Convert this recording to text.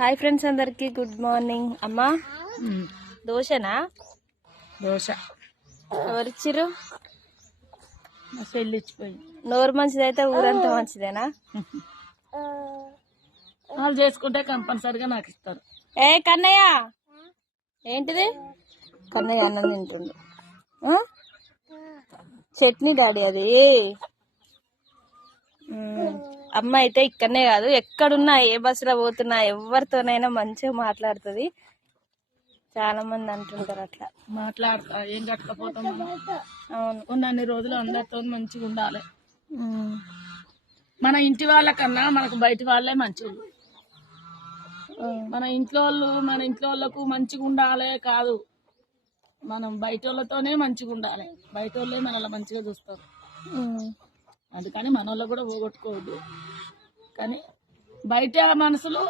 Hi friends, అందరికి good morning. అమ్మా దోశనా? దోశ ఎవరిచ్చిర్రు? మా చెల్లి ఇచ్చిపోయి. నోరు మంచిదైతే ఊరంతా మంచిదేనా? వాళ్ళు చేసుకుంటే కంపల్సరిగా నాకు ఇస్తారు. ఏ కన్నయ్య, ఏంటిది? కన్నయ్య అన్నం తింటుండు. చట్నీ డాడీ అది. అమ్మ అయితే ఇక్కడనే కాదు, ఎక్కడున్నా ఏ బస్సులో పోతున్నా ఎవరితోనైనా మంచిగా మాట్లాడుతుంది. చాలా మంది అంటుంటారు అట్లా. మాట్లాడతా, ఏం కట్టకపోతాం. అవును, ఉన్నన్ని రోజులు అందరితో మంచిగా ఉండాలి. మన ఇంటి వాళ్ళకన్నా మనకు బయట వాళ్ళే మంచిగా. మన ఇంట్లో వాళ్ళకు మంచిగా ఉండాలి కాదు, మనం బయట వాళ్ళతోనే మంచిగా ఉండాలి. బయట వాళ్ళే మనల్ని మంచిగా చూస్తారు. అందుకని మన వాళ్ళు కూడా పోగొట్టుకోవద్దు. కానీ బయట మనసులు